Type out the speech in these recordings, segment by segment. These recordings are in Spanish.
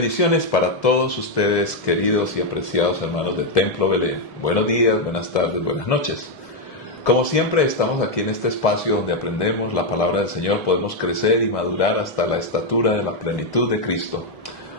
Bendiciones para todos ustedes, queridos y apreciados hermanos de Templo Belén. Buenos días, buenas tardes, buenas noches. Como siempre, estamos aquí en este espacio donde aprendemos la palabra del Señor, podemos crecer y madurar hasta la estatura de la plenitud de Cristo.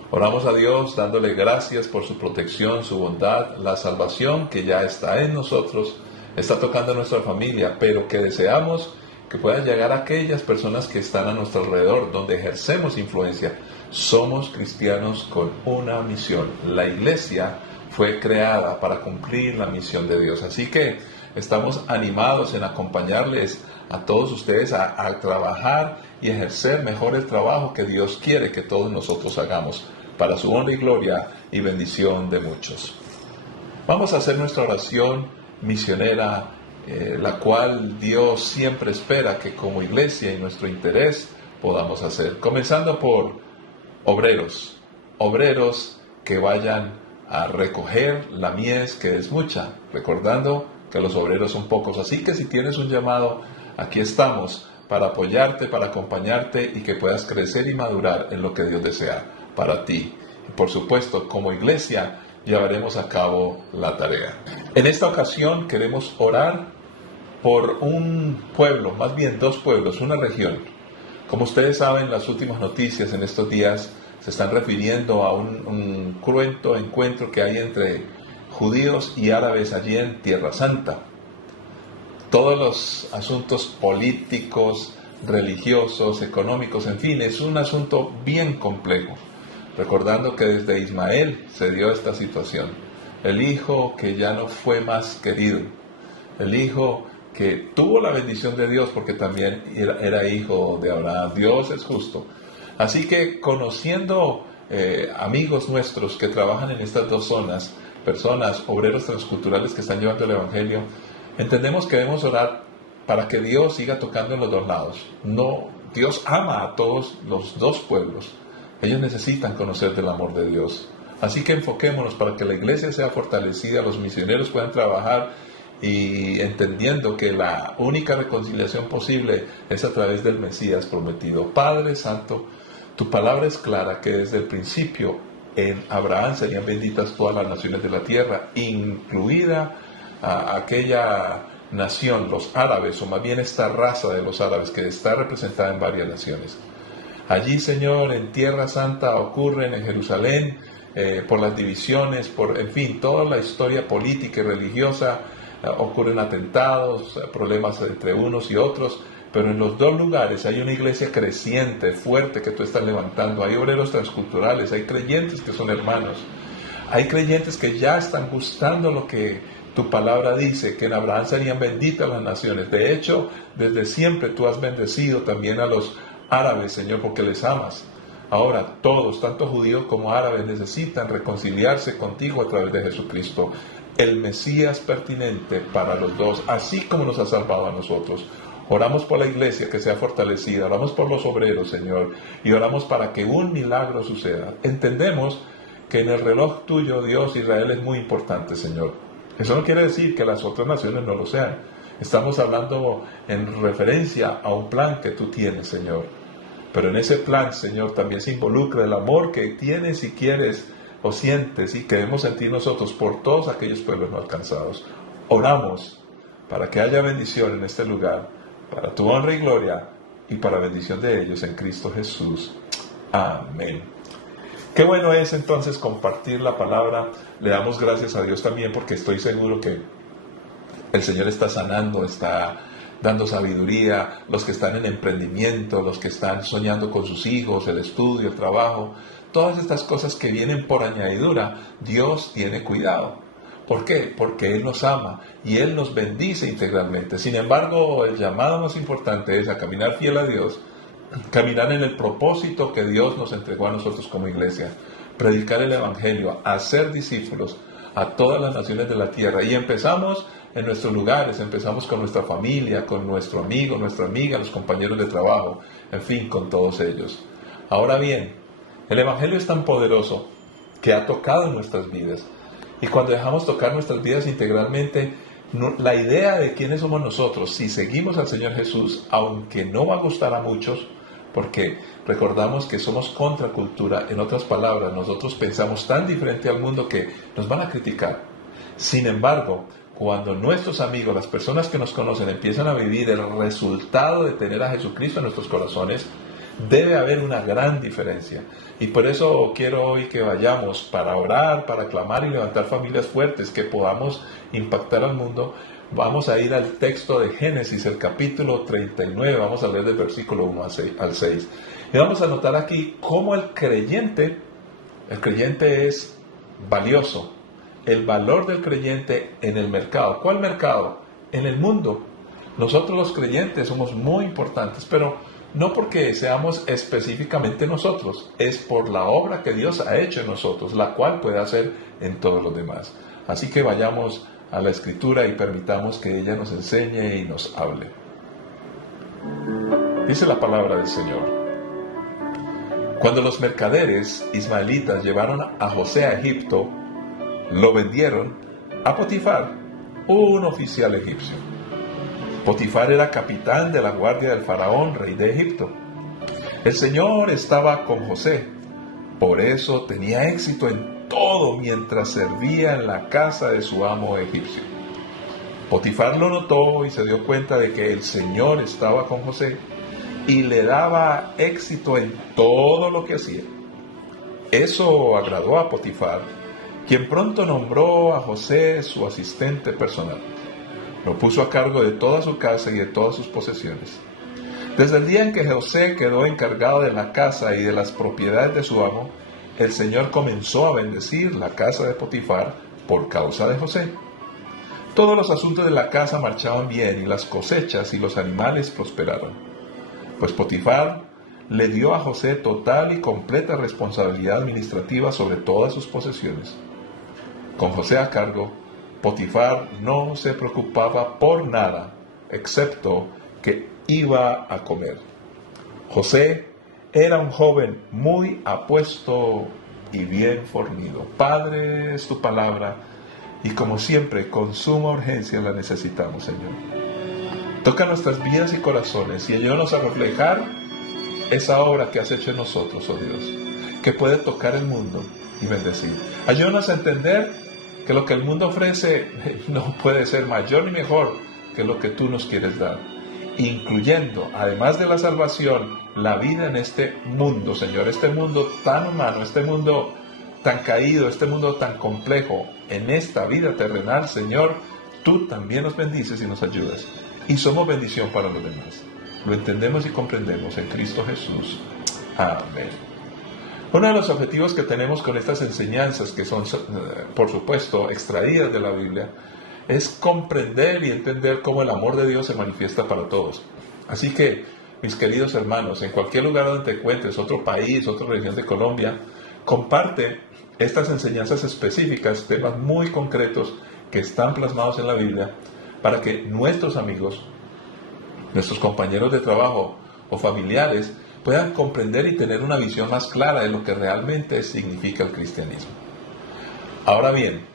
Oramos a Dios dándole gracias por su protección, su bondad, la salvación que ya está en nosotros, está tocando a nuestra familia, pero que deseamos que puedan llegar a aquellas personas que están a nuestro alrededor, donde ejercemos influencia. Somos cristianos con una misión. La iglesia fue creada para cumplir la misión de Dios. Así que estamos animados en acompañarles a todos ustedes a trabajar y ejercer mejor el trabajo que Dios quiere que todos nosotros hagamos, para su honra y gloria y bendición de muchos. Vamos a hacer nuestra oración misionera, la cual Dios siempre espera que como iglesia y nuestro interés podamos hacer. Comenzando por obreros que vayan a recoger la mies que es mucha, recordando que los obreros son pocos. Así que si tienes un llamado, aquí estamos para apoyarte, para acompañarte y que puedas crecer y madurar en lo que Dios desea para ti. Y por supuesto, como iglesia, llevaremos a cabo la tarea. En esta ocasión queremos orar por un pueblo, más bien dos pueblos, una región. Como ustedes saben, las últimas noticias en estos días se están refiriendo a un cruento encuentro que hay entre judíos y árabes allí en Tierra Santa. Todos los asuntos políticos, religiosos, económicos, en fin, es un asunto bien complejo. Recordando que desde Ismael se dio esta situación. El hijo que ya no fue más querido. El hijo que tuvo la bendición de Dios porque también era hijo de Abraham. Dios es justo. Así que conociendo amigos nuestros que trabajan en estas dos zonas, personas, obreros transculturales que están llevando el Evangelio, entendemos que debemos orar para que Dios siga tocando en los dos lados. No, Dios ama a todos los dos pueblos. Ellos necesitan conocer del amor de Dios. Así que enfoquémonos para que la iglesia sea fortalecida, los misioneros puedan trabajar y entendiendo que la única reconciliación posible es a través del Mesías prometido. Padre Santo, tu palabra es clara que desde el principio en Abraham serían benditas todas las naciones de la tierra, incluida aquella nación, los árabes, o más bien esta raza de los árabes que está representada en varias naciones. Allí, Señor, en Tierra Santa ocurren en Jerusalén, por las divisiones, en fin, toda la historia política y religiosa, ocurren atentados, problemas entre unos y otros, pero en los dos lugares hay una iglesia creciente, fuerte, que tú estás levantando. Hay obreros transculturales, hay creyentes que son hermanos, hay creyentes que ya están gustando lo que tu palabra dice, que en Abraham serían benditas las naciones. De hecho, desde siempre tú has bendecido también a los árabes, Señor, porque les amas. Ahora todos, tanto judíos como árabes, necesitan reconciliarse contigo a través de Jesucristo, el Mesías pertinente para los dos, así como nos ha salvado a nosotros. Oramos por la iglesia que sea fortalecida, oramos por los obreros, Señor, y oramos para que un milagro suceda. Entendemos que en el reloj tuyo, Dios, Israel es muy importante, Señor. Eso no quiere decir que las otras naciones no lo sean. Estamos hablando en referencia a un plan que tú tienes, Señor. Pero en ese plan, Señor, también se involucra el amor que tienes y quieres o sientes y queremos sentir nosotros por todos aquellos pueblos no alcanzados. Oramos para que haya bendición en este lugar, para tu honra y gloria y para bendición de ellos en Cristo Jesús. Amén. Qué bueno es entonces compartir la palabra. Le damos gracias a Dios también porque estoy seguro que el Señor está sanando, está dando sabiduría, los que están en emprendimiento, los que están soñando con sus hijos, el estudio, el trabajo, todas estas cosas que vienen por añadidura, Dios tiene cuidado. ¿Por qué? Porque Él nos ama y Él nos bendice integralmente. Sin embargo, el llamado más importante es a caminar fiel a Dios, caminar en el propósito que Dios nos entregó a nosotros como iglesia, predicar el Evangelio, hacer discípulos a todas las naciones de la tierra. Y empezamos en nuestros lugares, empezamos con nuestra familia, con nuestro amigo, nuestra amiga, los compañeros de trabajo, en fin, con todos ellos. Ahora bien, el Evangelio es tan poderoso que ha tocado en nuestras vidas. Y cuando dejamos tocar nuestras vidas integralmente, la idea de quiénes somos nosotros, si seguimos al Señor Jesús, aunque no va a gustar a muchos, porque recordamos que somos contracultura. En otras palabras, nosotros pensamos tan diferente al mundo que nos van a criticar. Sin embargo, cuando nuestros amigos, las personas que nos conocen, empiezan a vivir el resultado de tener a Jesucristo en nuestros corazones, debe haber una gran diferencia. Y por eso quiero hoy que vayamos para orar, para clamar y levantar familias fuertes, que podamos impactar al mundo. Vamos a ir al texto de Génesis, el capítulo 39, vamos a leer del versículo 1 al 6. Y vamos a notar aquí cómo el creyente es valioso. El valor del creyente en el mercado. ¿Cuál mercado? En el mundo. Nosotros los creyentes somos muy importantes, pero no porque seamos específicamente nosotros, es por la obra que Dios ha hecho en nosotros, la cual puede hacer en todos los demás. Así que vayamos a la Escritura y permitamos que ella nos enseñe y nos hable. Dice la palabra del Señor. Cuando los mercaderes ismaelitas llevaron a José a Egipto, lo vendieron a Potifar, un oficial egipcio. Potifar era capitán de la guardia del faraón, rey de Egipto. El Señor estaba con José, por eso tenía éxito en todo mientras servía en la casa de su amo egipcio. Potifar lo notó y se dio cuenta de que el Señor estaba con José y le daba éxito en todo lo que hacía. Eso agradó a Potifar, quien pronto nombró a José su asistente personal. Lo puso a cargo de toda su casa y de todas sus posesiones. Desde el día en que José quedó encargado de la casa y de las propiedades de su amo, el Señor comenzó a bendecir la casa de Potifar por causa de José. Todos los asuntos de la casa marchaban bien y las cosechas y los animales prosperaron. Pues Potifar le dio a José total y completa responsabilidad administrativa sobre todas sus posesiones. Con José a cargo, Potifar no se preocupaba por nada, excepto que iba a comer. José era un joven muy apuesto y bien fornido. Padre, es tu palabra, y como siempre, con suma urgencia la necesitamos, Señor. Toca nuestras vidas y corazones y ayúdanos a reflejar esa obra que has hecho en nosotros, oh Dios, que puede tocar el mundo y bendecir. Ayúdanos a entender que lo que el mundo ofrece no puede ser mayor ni mejor que lo que tú nos quieres dar, incluyendo, además de la salvación, la vida en este mundo, Señor, este mundo tan humano, este mundo tan caído, este mundo tan complejo. En esta vida terrenal, Señor, tú también nos bendices y nos ayudas, y somos bendición para los demás. Lo entendemos y comprendemos en Cristo Jesús. Amén. Uno de los objetivos que tenemos con estas enseñanzas, que son, por supuesto, extraídas de la Biblia, es comprender y entender cómo el amor de Dios se manifiesta para todos. Así que, mis queridos hermanos, en cualquier lugar donde te encuentres, otro país, otra región de Colombia, comparte estas enseñanzas específicas, temas muy concretos que están plasmados en la Biblia, para que nuestros amigos, nuestros compañeros de trabajo o familiares puedan comprender y tener una visión más clara de lo que realmente significa el cristianismo. Ahora bien,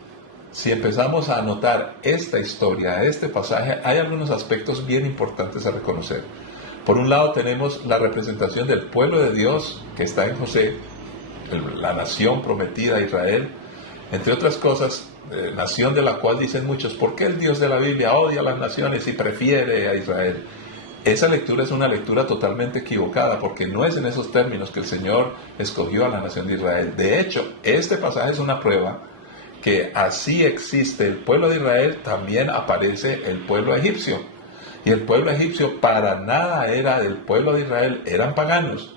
si empezamos a anotar esta historia, este pasaje, hay algunos aspectos bien importantes a reconocer. Por un lado tenemos la representación del pueblo de Dios que está en José, la nación prometida a Israel, entre otras cosas, nación de la cual dicen muchos, ¿por qué el Dios de la Biblia odia a las naciones y prefiere a Israel? Esa lectura es una lectura totalmente equivocada, porque no es en esos términos que el Señor escogió a la nación de Israel. De hecho, este pasaje es una prueba que así existe el pueblo de Israel, también aparece el pueblo egipcio. Y el pueblo egipcio para nada era del pueblo de Israel, eran paganos.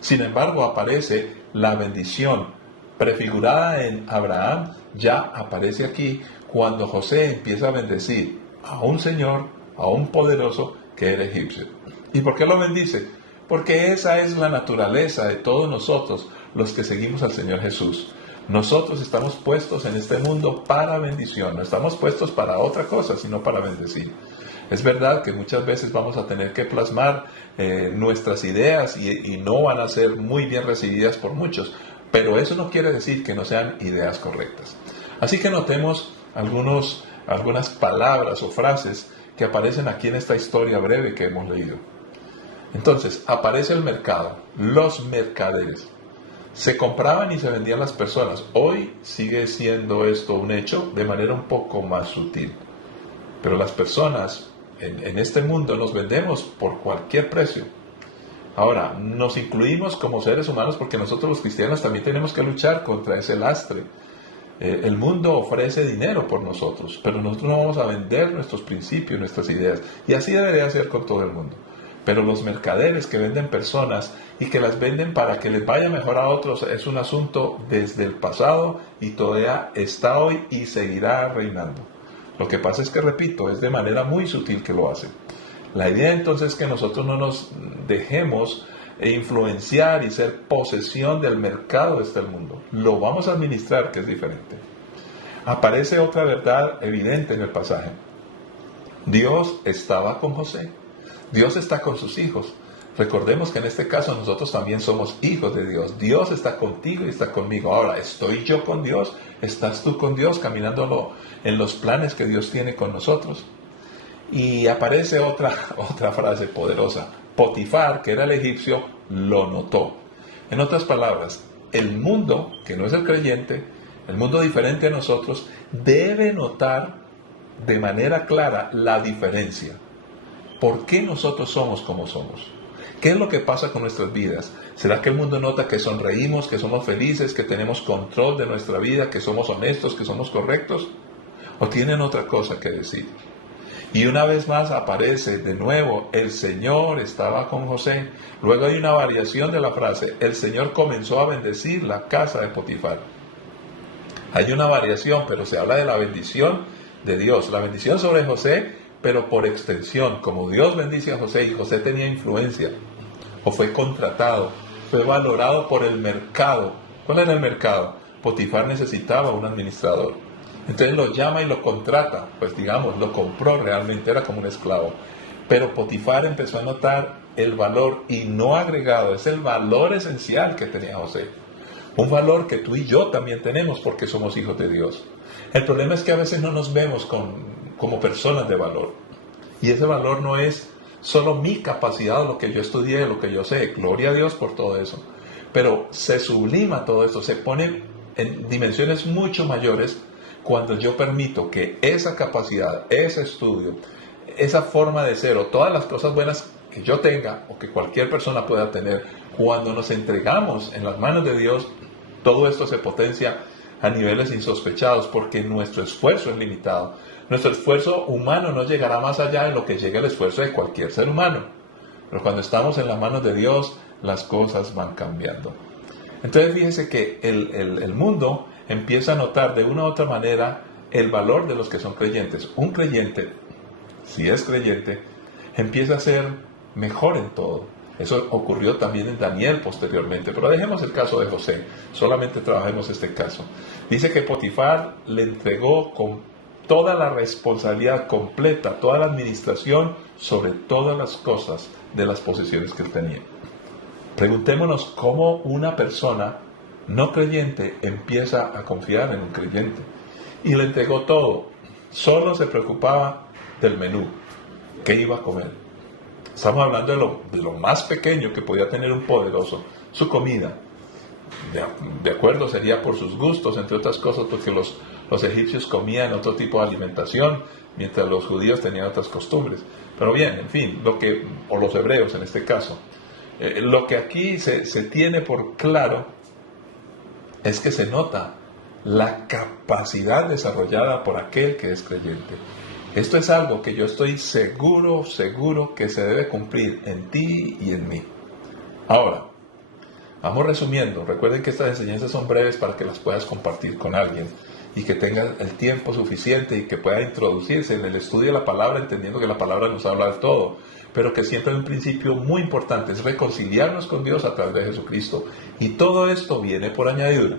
Sin embargo, aparece la bendición prefigurada en Abraham, ya aparece aquí cuando José empieza a bendecir a un señor, a un poderoso que era egipcio. ¿Y por qué lo bendice? Porque esa es la naturaleza de todos nosotros, los que seguimos al Señor Jesús. Nosotros estamos puestos en este mundo para bendición, no estamos puestos para otra cosa, sino para bendecir. Es verdad que muchas veces vamos a tener que plasmar nuestras ideas y no van a ser muy bien recibidas por muchos, pero eso no quiere decir que no sean ideas correctas. Así que notemos algunas palabras o frases que aparecen aquí en esta historia breve que hemos leído. Entonces, aparece el mercado, los mercaderes. Se compraban y se vendían las personas. Hoy sigue siendo esto un hecho de manera un poco más sutil. Pero las personas en este mundo nos vendemos por cualquier precio. Ahora, nos incluimos como seres humanos porque nosotros los cristianos también tenemos que luchar contra ese lastre. El mundo ofrece dinero por nosotros, pero nosotros no vamos a vender nuestros principios, nuestras ideas. Y así debería ser con todo el mundo. Pero los mercaderes que venden personas y que las venden para que les vaya mejor a otros es un asunto desde el pasado y todavía está hoy y seguirá reinando. Lo que pasa es que, repito, es de manera muy sutil que lo hacen. La idea entonces es que nosotros no nos dejemos influenciar y ser posesión del mercado de este mundo. Lo vamos a administrar, que es diferente. Aparece otra verdad evidente en el pasaje. Dios estaba con José. Dios está con sus hijos. Recordemos que en este caso nosotros también somos hijos de Dios. Dios está contigo y está conmigo. Ahora, ¿estoy yo con Dios? ¿Estás tú con Dios caminando en los planes que Dios tiene con nosotros? Y aparece otra frase poderosa. Potifar, que era el egipcio, lo notó. En otras palabras, el mundo, que no es el creyente, el mundo diferente a nosotros, debe notar de manera clara la diferencia. ¿Por qué nosotros somos como somos? ¿Qué es lo que pasa con nuestras vidas? ¿Será que el mundo nota que sonreímos, que somos felices, que tenemos control de nuestra vida, que somos honestos, que somos correctos? ¿O tienen otra cosa que decir? Y una vez más aparece de nuevo, el Señor estaba con José. Luego hay una variación de la frase, el Señor comenzó a bendecir la casa de Potifar. Hay una variación, pero se habla de la bendición de Dios. La bendición sobre José, pero por extensión, como Dios bendice a José y José tenía influencia, o fue contratado, fue valorado por el mercado. ¿Cuál era el mercado? Potifar necesitaba un administrador. Entonces lo llama y lo contrata, pues digamos, lo compró realmente, era como un esclavo. Pero Potifar empezó a notar el valor y no agregado, es el valor esencial que tenía José. Un valor que tú y yo también tenemos porque somos hijos de Dios. El problema es que a veces no nos vemos como personas de valor. Y ese valor no es solo mi capacidad, lo que yo estudié, lo que yo sé. Gloria a Dios por todo eso. Pero se sublima todo esto, se pone en dimensiones mucho mayores cuando yo permito que esa capacidad, ese estudio, esa forma de ser o todas las cosas buenas que yo tenga o que cualquier persona pueda tener, cuando nos entregamos en las manos de Dios, todo esto se potencia a niveles insospechados porque nuestro esfuerzo es limitado. Nuestro esfuerzo humano no llegará más allá de lo que llega el esfuerzo de cualquier ser humano. Pero cuando estamos en las manos de Dios, las cosas van cambiando. Entonces fíjese que el mundo empieza a notar de una u otra manera el valor de los que son creyentes. Un creyente, si es creyente, empieza a ser mejor en todo. Eso ocurrió también en Daniel posteriormente. Pero dejemos el caso de José, solamente trabajemos este caso. Dice que Potifar le entregó con toda la responsabilidad completa, toda la administración sobre todas las cosas de las posesiones que él tenía. Preguntémonos cómo una persona no creyente empieza a confiar en un creyente. Y le entregó todo. Solo se preocupaba del menú. ¿Qué iba a comer? Estamos hablando de lo más pequeño que podía tener un poderoso. Su comida. De acuerdo, sería por sus gustos, entre otras cosas, porque los egipcios comían otro tipo de alimentación, mientras los judíos tenían otras costumbres. Pero bien, en fin, o los hebreos en este caso. Lo que aquí se tiene por claro es que se nota la capacidad desarrollada por aquel que es creyente. Esto es algo que yo estoy seguro que se debe cumplir en ti y en mí. Ahora, vamos resumiendo. Recuerden que estas enseñanzas son breves para que las puedas compartir con alguien y que tenga el tiempo suficiente y que pueda introducirse en el estudio de la palabra, entendiendo que la palabra nos habla de todo, pero que siempre hay un principio muy importante, es reconciliarnos con Dios a través de Jesucristo. Y todo esto viene por añadidura.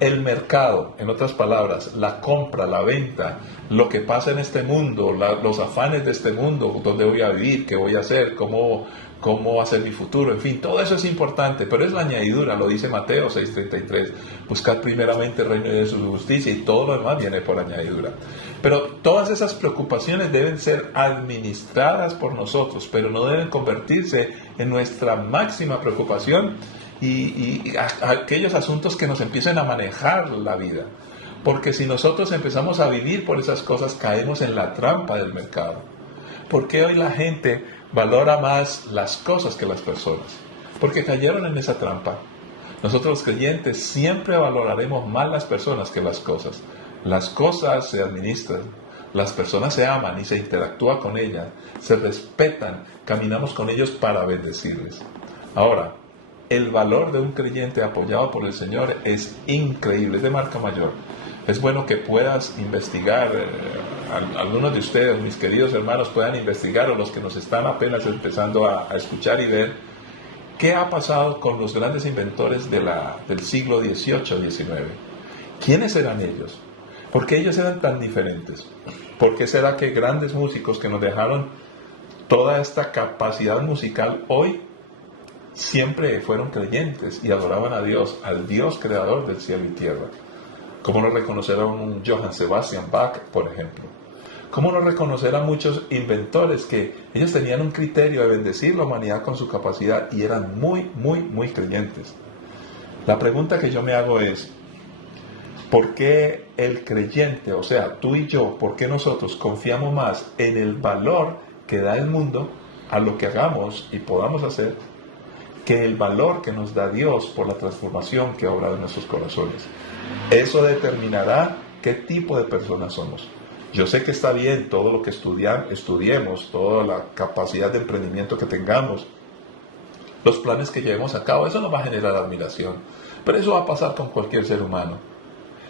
El mercado, en otras palabras, la compra, la venta, lo que pasa en este mundo, los afanes de este mundo, dónde voy a vivir, qué voy a hacer, cómo va a ser mi futuro, en fin, todo eso es importante, pero es la añadidura, lo dice Mateo 6:33, buscad primeramente el reino de su justicia y todo lo demás viene por añadidura. Pero todas esas preocupaciones deben ser administradas por nosotros, pero no deben convertirse en nuestra máxima preocupación y aquellos asuntos que nos empiecen a manejar la vida. Porque si nosotros empezamos a vivir por esas cosas, caemos en la trampa del mercado. ¿Por qué hoy la gente valora más las cosas que las personas? Porque cayeron en esa trampa. Nosotros los creyentes siempre valoraremos más las personas que las cosas. Las cosas se administran, las personas se aman y se interactúa con ellas, se respetan, caminamos con ellos para bendecirles. Ahora, el valor de un creyente apoyado por el Señor es increíble, es de marca mayor. Es bueno que puedas investigar, algunos de ustedes, mis queridos hermanos, puedan investigar, o los que nos están apenas empezando a escuchar y ver, qué ha pasado con los grandes inventores del siglo XVIII, XIX. ¿Quiénes eran ellos? ¿Por qué ellos eran tan diferentes? ¿Por qué será que grandes músicos que nos dejaron toda esta capacidad musical hoy siempre fueron creyentes y adoraban a Dios, al Dios creador del cielo y tierra? ¿Cómo no reconocer a un Johann Sebastian Bach, por ejemplo? ¿Cómo no reconocer a muchos inventores que ellos tenían un criterio de bendecir la humanidad con su capacidad y eran muy, muy, muy creyentes? La pregunta que yo me hago es, ¿por qué el creyente, o sea, tú y yo, por qué nosotros confiamos más en el valor que da el mundo a lo que hagamos y podamos hacer, que el valor que nos da Dios por la transformación que obra en nuestros corazones? Eso determinará qué tipo de personas somos. Yo sé que está bien todo lo que estudiemos, toda la capacidad de emprendimiento que tengamos, los planes que llevemos a cabo, eso nos va a generar admiración. Pero eso va a pasar con cualquier ser humano.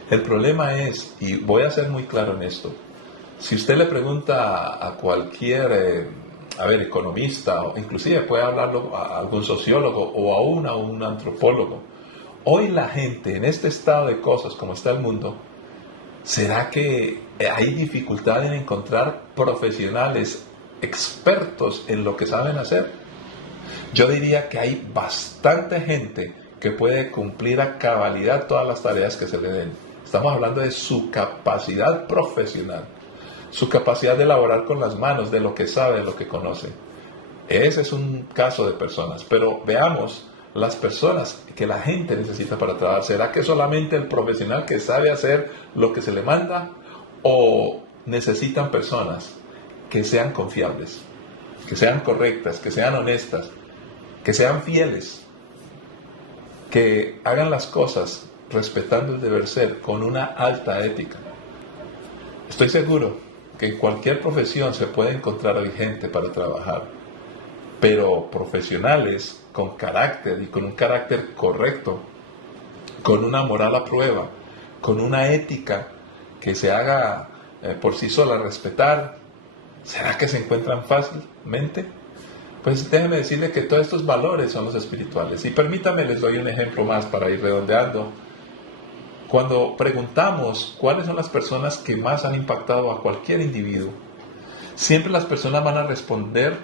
El problema es, y voy a ser muy claro en esto, si usted le pregunta a cualquier economista, o inclusive puede hablarlo a algún sociólogo o aún a un antropólogo, hoy la gente en este estado de cosas como está el mundo, ¿será que hay dificultad en encontrar profesionales expertos en lo que saben hacer? Yo diría que hay bastante gente que puede cumplir a cabalidad todas las tareas que se le den. Estamos hablando de su capacidad profesional, su capacidad de elaborar con las manos, de lo que sabe, de lo que conoce. Ese es un caso de personas, pero veamos las personas que la gente necesita para trabajar. ¿Será que solamente el profesional que sabe hacer lo que se le manda? ¿O necesitan personas que sean confiables, que sean correctas, que sean honestas, que sean fieles, que hagan las cosas respetando el deber ser con una alta ética? Estoy seguro que en cualquier profesión se puede encontrar gente para trabajar, pero profesionales con carácter y con un carácter correcto, con una moral a prueba, con una ética que se haga por sí sola respetar, ¿será que se encuentran fácilmente? Pues déjeme decirle que todos estos valores son los espirituales. Y permítame, les doy un ejemplo más para ir redondeando. Cuando preguntamos cuáles son las personas que más han impactado a cualquier individuo, siempre las personas van a responder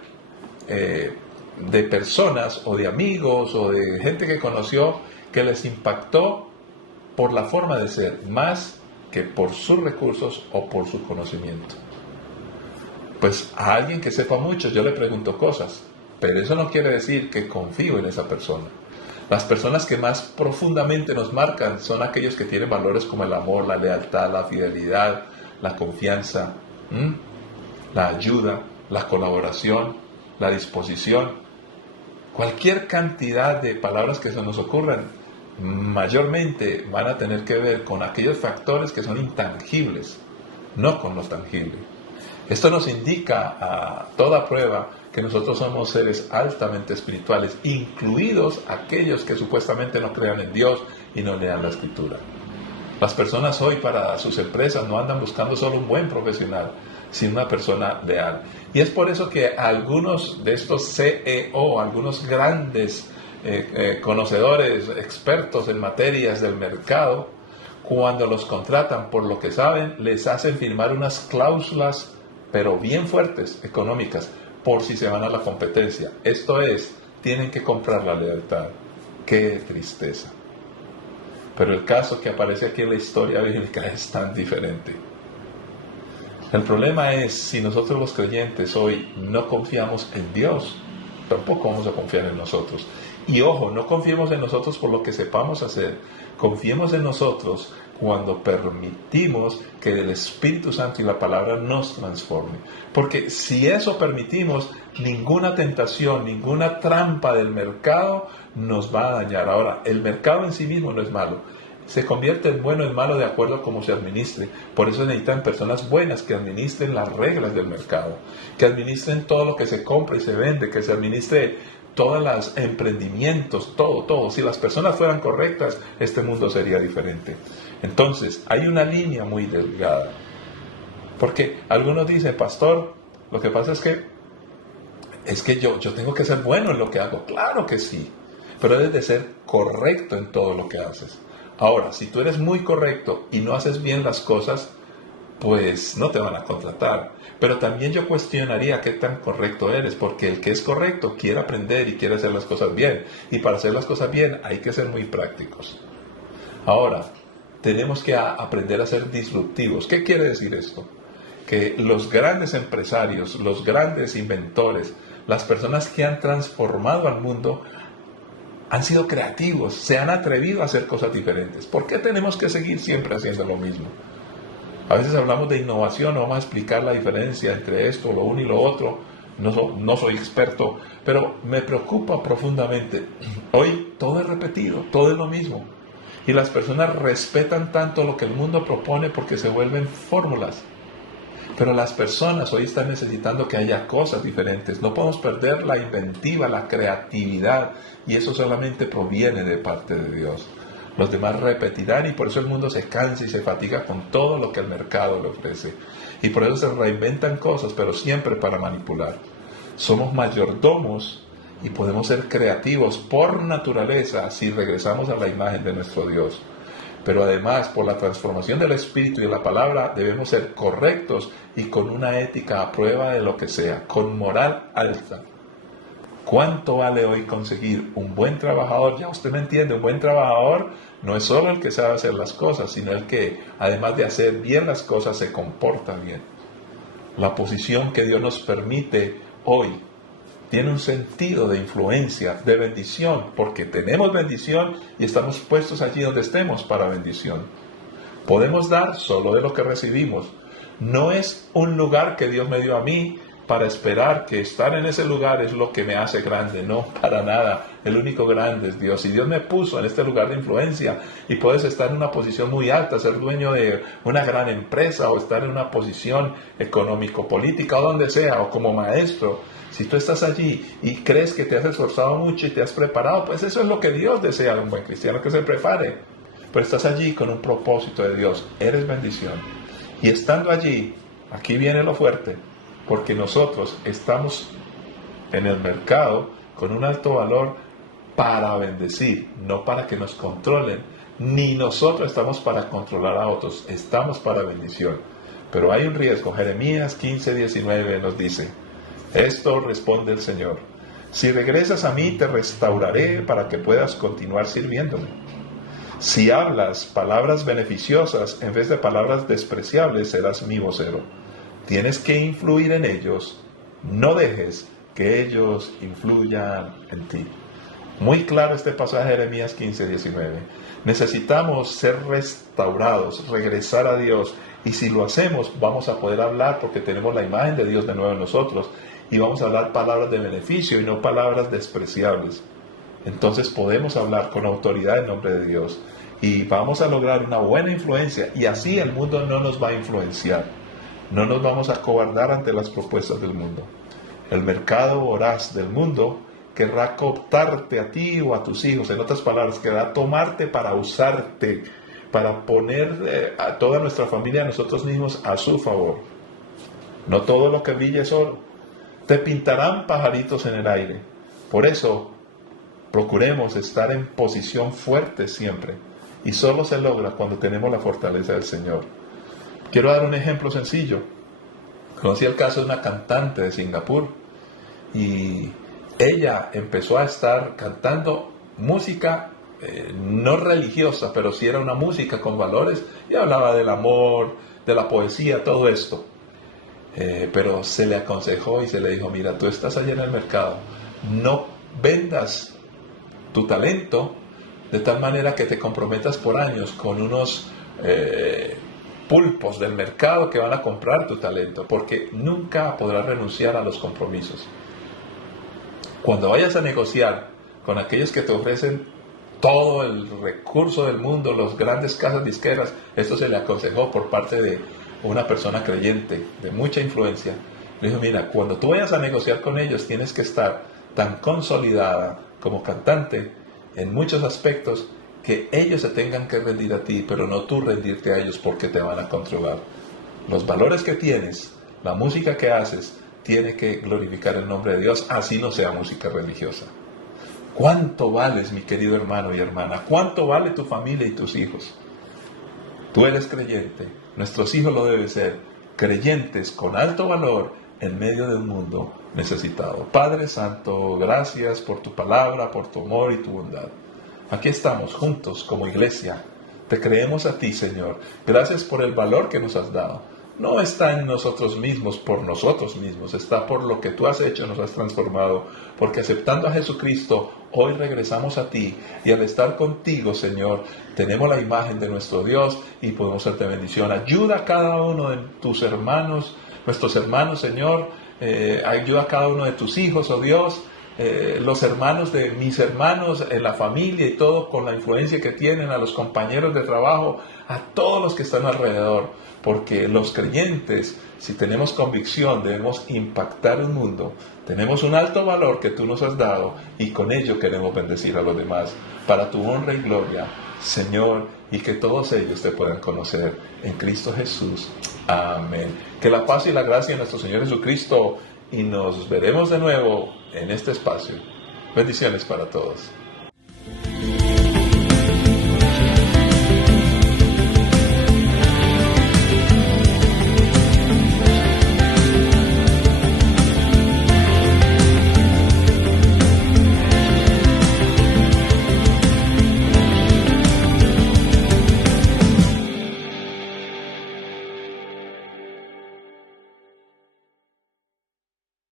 de personas o de amigos o de gente que conoció que les impactó por la forma de ser, más que por sus recursos o por su conocimiento. Pues a alguien que sepa mucho yo le pregunto cosas, pero eso no quiere decir que confío en esa persona. Las personas que más profundamente nos marcan son aquellos que tienen valores como el amor, la lealtad, la fidelidad, la confianza, la ayuda, la colaboración, la disposición. Cualquier cantidad de palabras que se nos ocurran, mayormente van a tener que ver con aquellos factores que son intangibles, no con lo tangible. Esto nos indica a toda prueba que nosotros somos seres altamente espirituales, incluidos aquellos que supuestamente no crean en Dios y no lean la Escritura. Las personas hoy para sus empresas no andan buscando solo un buen profesional, sino una persona leal. Y es por eso que algunos de estos CEO, algunos grandes conocedores, expertos en materias del mercado, cuando los contratan por lo que saben, les hacen firmar unas cláusulas, pero bien fuertes, económicas, por si se van a la competencia. Esto es, tienen que comprar la lealtad. ¡Qué tristeza! Pero el caso que aparece aquí en la historia bíblica es tan diferente. El problema es, si nosotros los creyentes hoy no confiamos en Dios, tampoco vamos a confiar en nosotros. Y ojo, no confiemos en nosotros por lo que sepamos hacer. Confiemos en nosotros cuando permitimos que el Espíritu Santo y la palabra nos transformen. Porque si eso permitimos, ninguna tentación, ninguna trampa del mercado nos va a dañar. Ahora, el mercado en sí mismo no es malo. Se convierte en bueno o en malo de acuerdo a cómo se administre. Por eso necesitan personas buenas que administren las reglas del mercado, que administren todo lo que se compra y se vende, que se administre todos los emprendimientos, todo. Si las personas fueran correctas, este mundo sería diferente. Entonces, hay una línea muy delgada. Porque algunos dicen, pastor, lo que pasa es que yo tengo que ser bueno en lo que hago. Claro que sí, pero debes de ser correcto en todo lo que haces. Ahora, si tú eres muy correcto y no haces bien las cosas, pues no te van a contratar. Pero también yo cuestionaría qué tan correcto eres, porque el que es correcto quiere aprender y quiere hacer las cosas bien. Y para hacer las cosas bien hay que ser muy prácticos. Ahora, tenemos que aprender a ser disruptivos. ¿Qué quiere decir esto? Que los grandes empresarios, los grandes inventores, las personas que han transformado al mundo, han sido creativos, se han atrevido a hacer cosas diferentes. ¿Por qué tenemos que seguir siempre haciendo lo mismo? A veces hablamos de innovación, no vamos a explicar la diferencia entre esto, lo uno y lo otro. No soy experto, pero me preocupa profundamente. Hoy todo es repetido, todo es lo mismo. Y las personas respetan tanto lo que el mundo propone porque se vuelven fórmulas. Pero las personas hoy están necesitando que haya cosas diferentes. No podemos perder la inventiva, la creatividad, y eso solamente proviene de parte de Dios. Los demás repetirán y por eso el mundo se cansa y se fatiga con todo lo que el mercado le ofrece. Y por eso se reinventan cosas, pero siempre para manipular. Somos mayordomos y podemos ser creativos por naturaleza si regresamos a la imagen de nuestro Dios. Pero además, por la transformación del Espíritu y de la palabra, debemos ser correctos y con una ética a prueba de lo que sea, con moral alta. ¿Cuánto vale hoy conseguir un buen trabajador? Ya usted me entiende, un buen trabajador no es solo el que sabe hacer las cosas, sino el que, además de hacer bien las cosas, se comporta bien. La posición que Dios nos permite hoy tiene un sentido de influencia, de bendición, porque tenemos bendición y estamos puestos allí donde estemos para bendición. Podemos dar solo de lo que recibimos. No es un lugar que Dios me dio a mí para esperar que estar en ese lugar es lo que me hace grande. No, para nada. El único grande es Dios. Y Dios me puso en este lugar de influencia y puedes estar en una posición muy alta, ser dueño de una gran empresa o estar en una posición económico-política o donde sea, o como maestro. Si tú estás allí y crees que te has esforzado mucho y te has preparado, pues eso es lo que Dios desea de un buen cristiano, que se prepare. Pero estás allí con un propósito de Dios. Eres bendición. Y estando allí, aquí viene lo fuerte, porque nosotros estamos en el mercado con un alto valor para bendecir, no para que nos controlen. Ni nosotros estamos para controlar a otros, estamos para bendición. Pero hay un riesgo. Jeremías 15:19 nos dice: esto responde el Señor: si regresas a mí, te restauraré para que puedas continuar sirviéndome. Si hablas palabras beneficiosas en vez de palabras despreciables, serás mi vocero. Tienes que influir en ellos, no dejes que ellos influyan en ti. Muy claro este pasaje de Jeremías 15:19. Necesitamos ser restaurados, regresar a Dios, y si lo hacemos, vamos a poder hablar porque tenemos la imagen de Dios de nuevo en nosotros, y vamos a hablar palabras de beneficio y no palabras despreciables. Entonces podemos hablar con autoridad en nombre de Dios y vamos a lograr una buena influencia, y así el mundo no nos va a influenciar. No nos vamos a acobardar ante las propuestas del mundo. El mercado voraz del mundo querrá cooptarte a ti o a tus hijos. En otras palabras, querrá tomarte para usarte, para poner a toda nuestra familia, a nosotros mismos, a su favor. No todo lo que brilla es oro. Te pintarán pajaritos en el aire. Por eso, procuremos estar en posición fuerte siempre y solo se logra cuando tenemos la fortaleza del Señor. Quiero dar un ejemplo sencillo. Conocí el caso de una cantante de Singapur y ella empezó a estar cantando música no religiosa, pero sí era una música con valores y hablaba del amor, de la poesía, todo esto. Pero se le aconsejó y se le dijo, mira, tú estás allá en el mercado, no vendas tu talento de tal manera que te comprometas por años con unos pulpos del mercado que van a comprar tu talento, porque nunca podrás renunciar a los compromisos. Cuando vayas a negociar con aquellos que te ofrecen todo el recurso del mundo, las grandes casas disqueras, esto se le aconsejó por parte de una persona creyente de mucha influencia. Le dijo, mira, cuando tú vayas a negociar con ellos tienes que estar tan consolidada como cantante en muchos aspectos que ellos se tengan que rendir a ti, pero no tú rendirte a ellos porque te van a controlar. Los valores que tienes, la música que haces, tiene que glorificar el nombre de Dios, así no sea música religiosa. ¿Cuánto vales, mi querido hermano y hermana? ¿Cuánto vale tu familia y tus hijos? Tú eres creyente, nuestros hijos lo deben ser, creyentes con alto valor en medio de un mundo necesitado. Padre Santo, gracias por tu palabra, por tu amor y tu bondad. Aquí estamos juntos como iglesia. Te creemos a ti, Señor. Gracias por el valor que nos has dado. No está en nosotros mismos, por nosotros mismos. Está por lo que tú has hecho, nos has transformado. Porque aceptando a Jesucristo, hoy regresamos a ti. Y al estar contigo, Señor, tenemos la imagen de nuestro Dios y podemos serte bendición. Ayuda a cada uno de tus hermanos, nuestros hermanos, Señor. Ayuda a cada uno de tus hijos, oh Dios. Los hermanos de mis hermanos en la familia y todo, con la influencia que tienen, a los compañeros de trabajo, a todos los que están alrededor, porque los creyentes, si tenemos convicción, debemos impactar el mundo. Tenemos un alto valor que tú nos has dado y con ello queremos bendecir a los demás para tu honra y gloria, Señor, y que todos ellos te puedan conocer en Cristo Jesús. Amén. Que la paz y la gracia de nuestro Señor Jesucristo, y nos veremos de nuevo en este espacio. Bendiciones para todos.